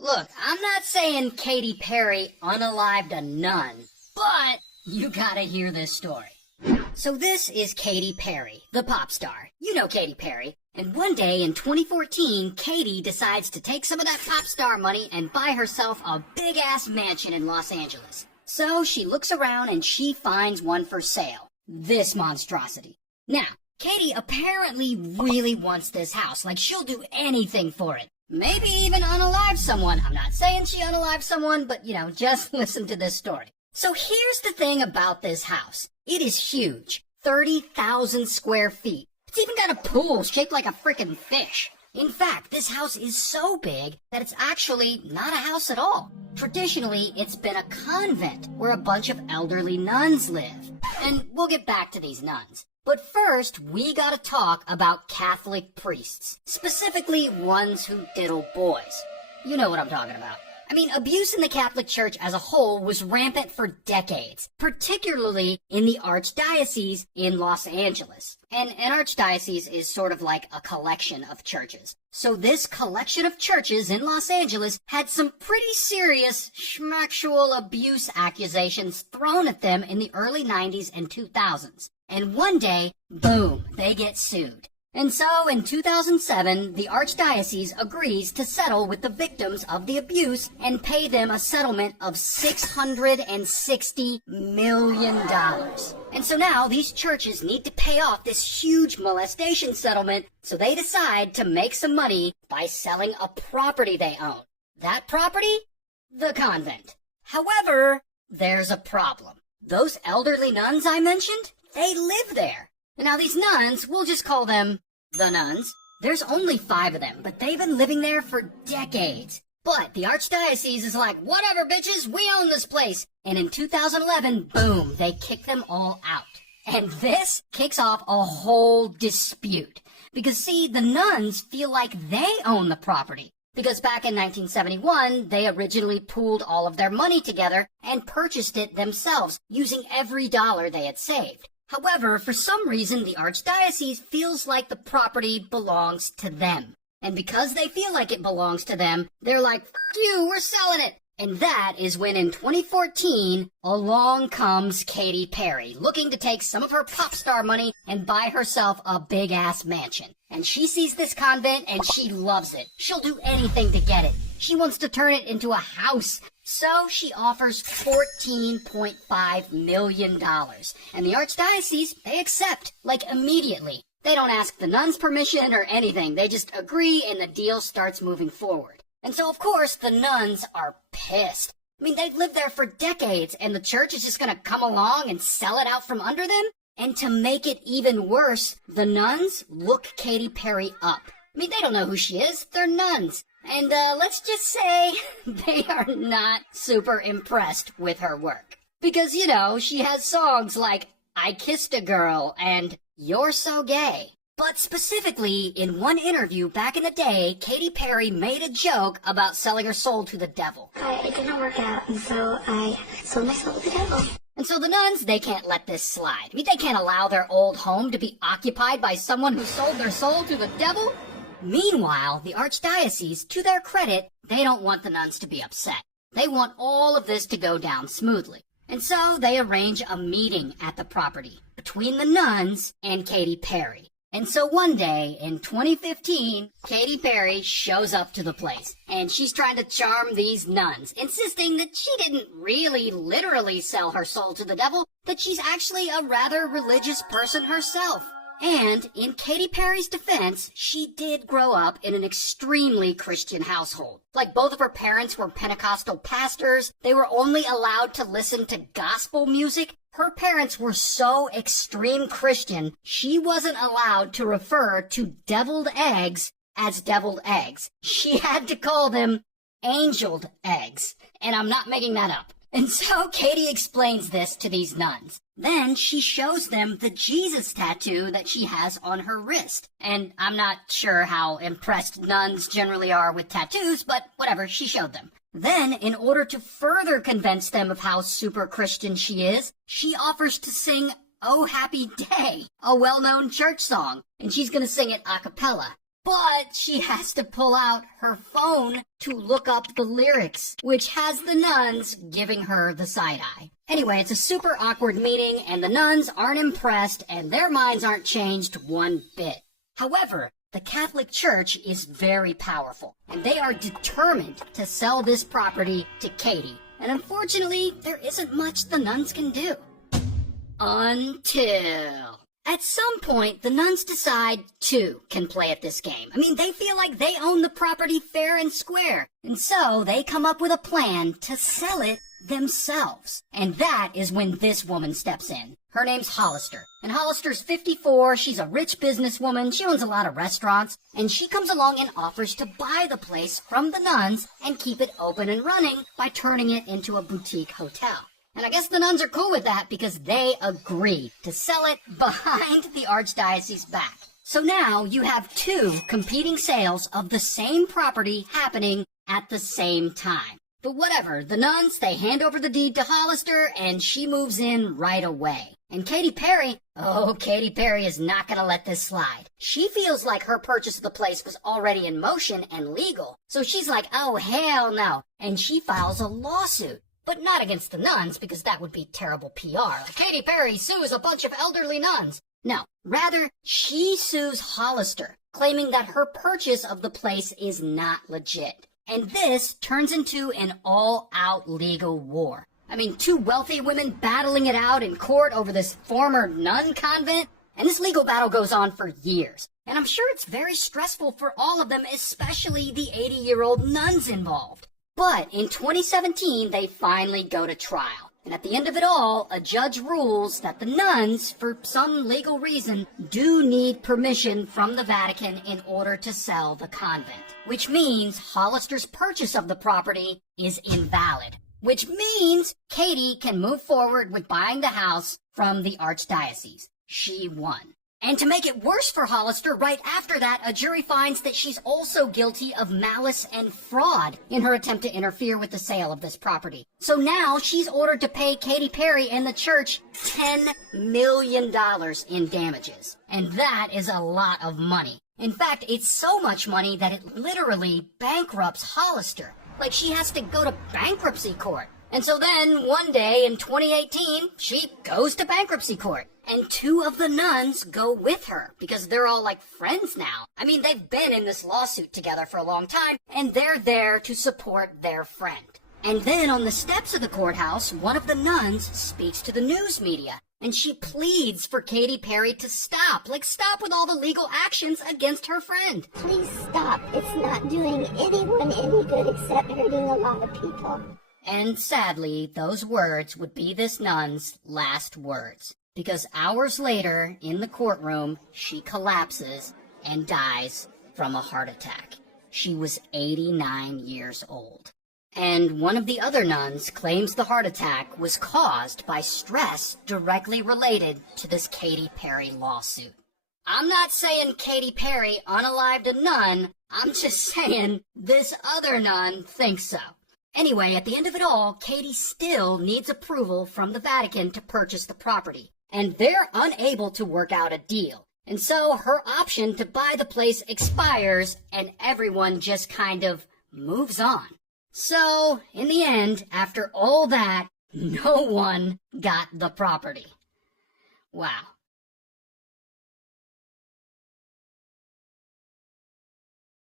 Look, I'm not saying Katy Perry unalived a nun, but you gotta hear this story. So this is Katy Perry, the pop star. You know Katy Perry. And one day in 2014, Katy decides to take some of that pop star money and buy herself a big-ass mansion in Los Angeles. So she looks around and she finds one for sale. This monstrosity. Now, Katy apparently really wants this house. Like, she'll do anything for it. Maybe even unalive someone. I'm not saying she unalived someone, but, just listen to this story. So here's the thing about this house. It is huge. 30,000 square feet. It's even got a pool shaped like a frickin' fish. In fact, this house is so big that it's actually not a house at all. Traditionally, it's been a convent where a bunch of elderly nuns live. And we'll get back to these nuns. But first, we gotta talk about Catholic priests. Specifically, ones who diddle boys. You know what I'm talking about. I mean, abuse in the Catholic Church as a whole was rampant for decades, particularly in the Archdiocese in Los Angeles. And an archdiocese is sort of like a collection of churches. So this collection of churches in Los Angeles had some pretty serious schmactual abuse accusations thrown at them in the early 90s and 2000s. And one day, boom, they get sued. And so, in 2007, the Archdiocese agrees to settle with the victims of the abuse and pay them a settlement of $660 million. And so now, these churches need to pay off this huge molestation settlement, so they decide to make some money by selling a property they own. That property? The convent. However, there's a problem. Those elderly nuns I mentioned, they live there. Now these nuns, we'll just call them the nuns. There's only 5 of them, but they've been living there for decades. But the Archdiocese is like, whatever bitches, we own this place. And in 2011, boom, they kick them all out. And this kicks off a whole dispute. Because see, the nuns feel like they own the property. Because back in 1971, they originally pooled all of their money together and purchased it themselves, using every dollar they had saved. However, for some reason, the Archdiocese feels like the property belongs to them. And because they feel like it belongs to them, they're like, "F you, we're selling it." And that is when in 2014, along comes Katy Perry, looking to take some of her pop star money and buy herself a big-ass mansion. And she sees this convent and she loves it. She'll do anything to get it. She wants to turn it into a house. So she offers $14.5 million. And the Archdiocese, they accept, like immediately. They don't ask the nuns permission or anything. They just agree and the deal starts moving forward. And so, of course, the nuns are pissed. I mean, they've lived there for decades and the church is just gonna come along and sell it out from under them? And to make it even worse, the nuns look Katy Perry up. I mean, they don't know who she is. They're nuns. And let's just say they are not super impressed with her work. Because, she has songs like I Kissed a Girl and You're So Gay. But specifically, in one interview back in the day, Katy Perry made a joke about selling her soul to the devil. It didn't work out, and so I sold my soul to the devil. And so the nuns, they can't let this slide. I mean, they can't allow their old home to be occupied by someone who sold their soul to the devil. Meanwhile, the Archdiocese, to their credit, they don't want the nuns to be upset. They want all of this to go down smoothly. And so they arrange a meeting at the property between the nuns and Katy Perry. And so one day, in 2015, Katy Perry shows up to the place, and she's trying to charm these nuns, insisting that she didn't really literally sell her soul to the devil, that she's actually a rather religious person herself. And, in Katy Perry's defense, she did grow up in an extremely Christian household. Like, both of her parents were Pentecostal pastors, they were only allowed to listen to gospel music. Her parents were so extreme Christian, she wasn't allowed to refer to deviled eggs as deviled eggs. She had to call them angeled eggs. And I'm not making that up. And so Katy explains this to these nuns. Then she shows them the Jesus tattoo that she has on her wrist. And I'm not sure how impressed nuns generally are with tattoos, but whatever, she showed them. Then, in order to further convince them of how super Christian she is, she offers to sing Oh Happy Day, a well-known church song, and she's gonna sing it a cappella. But she has to pull out her phone to look up the lyrics, which has the nuns giving her the side eye. Anyway, it's a super awkward meeting, and the nuns aren't impressed, and their minds aren't changed one bit. However, the Catholic Church is very powerful, and they are determined to sell this property to Katie. And unfortunately, there isn't much the nuns can do. Until at some point, the nuns decide two can play at this game. I mean, they feel like they own the property fair and square. And so they come up with a plan to sell it themselves. And that is when this woman steps in. Her name's Hollister. And Hollister's 54. She's a rich businesswoman. She owns a lot of restaurants. And she comes along and offers to buy the place from the nuns and keep it open and running by turning it into a boutique hotel. And I guess the nuns are cool with that because they agree to sell it behind the archdiocese's back. So now you have two competing sales of the same property happening at the same time. But whatever, the nuns, they hand over the deed to Hollister and she moves in right away. And Katy Perry, Katy Perry is not going to let this slide. She feels like her purchase of the place was already in motion and legal. So she's like, oh, hell no. And she files a lawsuit. But not against the nuns, because that would be terrible PR. Like, Katy Perry sues a bunch of elderly nuns. No, rather, she sues Hollister, claiming that her purchase of the place is not legit. And this turns into an all-out legal war. I mean, two wealthy women battling it out in court over this former nun convent. And this legal battle goes on for years. And I'm sure it's very stressful for all of them, especially the 80-year-old nuns involved. But in 2017, they finally go to trial. And at the end of it all, a judge rules that the nuns, for some legal reason, do need permission from the Vatican in order to sell the convent. Which means Hollister's purchase of the property is invalid. Which means Katie can move forward with buying the house from the archdiocese. She won. And to make it worse for Hollister, right after that, a jury finds that she's also guilty of malice and fraud in her attempt to interfere with the sale of this property. So now she's ordered to pay Katy Perry and the church $10 million in damages. And that is a lot of money. In fact, it's so much money that it literally bankrupts Hollister. Like she has to go to bankruptcy court. And so then, one day in 2018, she goes to bankruptcy court. And two of the nuns go with her because they're all like friends now. I mean, they've been in this lawsuit together for a long time, and they're there to support their friend. And then on the steps of the courthouse, one of the nuns speaks to the news media, and she pleads for Katy Perry to stop. Like, stop with all the legal actions against her friend. Please stop. It's not doing anyone any good except hurting a lot of people. And sadly, those words would be this nun's last words. Because hours later, in the courtroom, she collapses and dies from a heart attack. She was 89 years old. And one of the other nuns claims the heart attack was caused by stress directly related to this Katy Perry lawsuit. I'm not saying Katy Perry unalived a nun. I'm just saying this other nun thinks so. Anyway, at the end of it all, Katy still needs approval from the Vatican to purchase the property. And they're unable to work out a deal. And so her option to buy the place expires and everyone just kind of moves on. So, in the end, after all that, no one got the property. Wow.